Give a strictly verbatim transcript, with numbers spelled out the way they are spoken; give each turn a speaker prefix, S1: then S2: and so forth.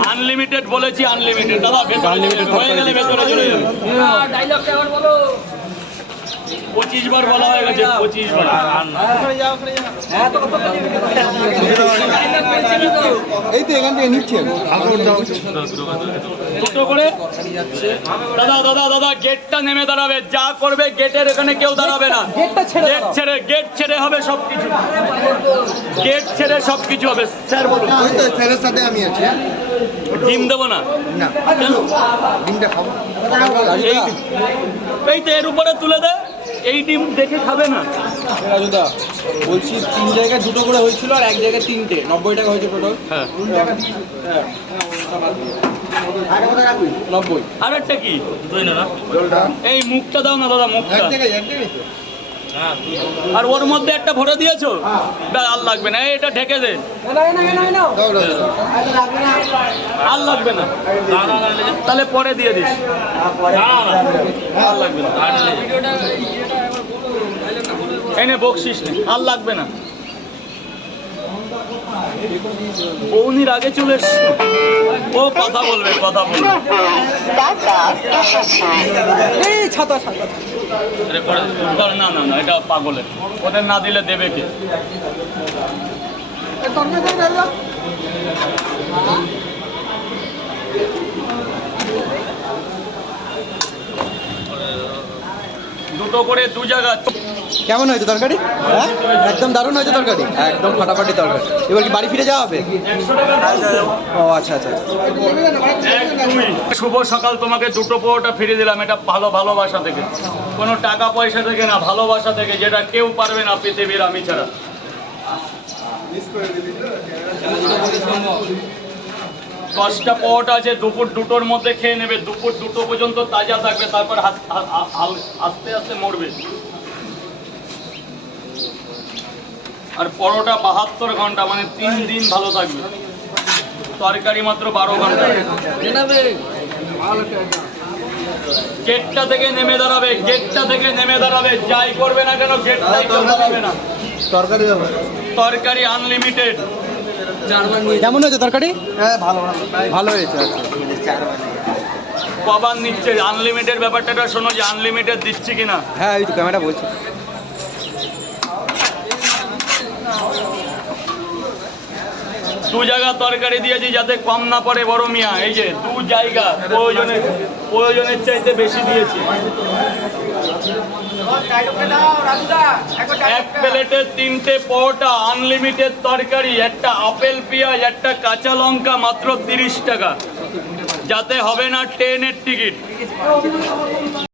S1: Unlimited বলেছি, unlimited দাদা। Unlimited হয়ে গেলে ভেতরে চলে যাবে। ডায়লগটা আবার বলো। পঁচিশ বার বলা হয়ে গেছে, পঁচিশ বার।
S2: এই তো এখান থেকে নিচ্ছেন
S1: দুটো করে। দাদা দাদা দাদা গেটটা নেমে দাঁড়াবে, যা করবে গেটের এখানে কেউ দাঁড়াবে না। গেট ছেড়ে গেট ছেড়ে হবে সবকিছু, গেট ছেড়ে সবকিছু হবে। স্যার বলুন।
S2: ওই তো স্যারের সাথে আমি আছি।
S1: ডিম দেবো না,
S2: না ডিমটা খাবো।
S1: এই তো এর উপরে তুলে দে, এই ডিম দেখে খাবে না।
S3: রাজুদা বলছি তিন জায়গায় দুটো করে হয়েছিল আর এক জায়গায় তিনটে, নব্বই টাকা হয়েছে টোটাল।
S1: হ্যাঁ
S3: নব্বই।
S1: আর একটা কি এই মুখটা দাও না দাদা, মুখটা। আর ওর মধ্যে একটা ভরে দিয়েছো, আর লাগবে না, এটা ঢেকে দে, আর লাগবে না। তাহলে পরে দিয়ে দিস, আর লাগবে না। এনে বকশিস নে, আর লাগবে না। বৌনির আগে চলে এসছো, ও কথা বলবে, কথা বলবে।
S3: এই ছাতা ছাতা
S1: না না না, এটা পাগলের, ওদের না দিলে দেবে কে? দুটো করে দু জায়গা।
S2: কেমন হয়েছে তরকারি? হ্যাঁ একদম দারুণ হয়েছে তরকারি, একদম ফাটাফাটি তরকারি। এবার কি বাড়ি ফিরে যাওয়া হবে? ও আচ্ছা আচ্ছা।
S1: শুভ সকাল, তোমাকে দুটো পরোটা ফিরে দিলাম। এটা ভালো ভালোবাসা থেকে, কোনো টাকা পয়সা থেকে না, ভালোবাসা থেকে, যেটা কেউ পারবে না পৃথিবীর আমি ছাড়া। দশটা পরোটা আছে, দুপুর দুটোর মধ্যে খেয়ে নেবে। দুপুর দুটো পর্যন্ত তাজা থাকবে, তারপর আস্তে আস্তে মরবে। আর পরোটা বাহাত্তর ঘন্টা, মানে তিন দিন ভালো থাকবে। তরকারি মাত্র বারো ঘন্টা। গেটটা থেকে নেমে দাঁড়াবে, গেটটা থেকে নেমে দাঁড়াবে, যাই করবে না কেন গেটটাই দাঁড়াবে না।
S2: তরকারি
S1: তরকারি আনলিমিটেড।
S2: কেমন হয়েছে তরকারি? হ্যাঁ ভালো ভালো হয়েছে।
S1: কবার নিচ্ছে আনলিমিটেড ব্যাপারটা শোনো, যে আনলিমিটেড দিচ্ছি কিনা।
S2: হ্যাঁ ওই তো ক্যামেরা বলছি।
S1: দু জায়গা তরকারি দিয়েছি যাতে কম না পড়ে বড় মিয়া। এই যে দু জায়গা, প্রয়োজনের প্রয়োজনের চাইতে বেশি দিয়েছি। এক প্লেটে তিনটে পরোটা, আনলিমিটেড তরকারি, একটা আপেল পেঁয়াজ, একটা কাঁচা লঙ্কা, মাত্র তিরিশ টাকা। যাতে হবে না ট্রেনের টিকিট।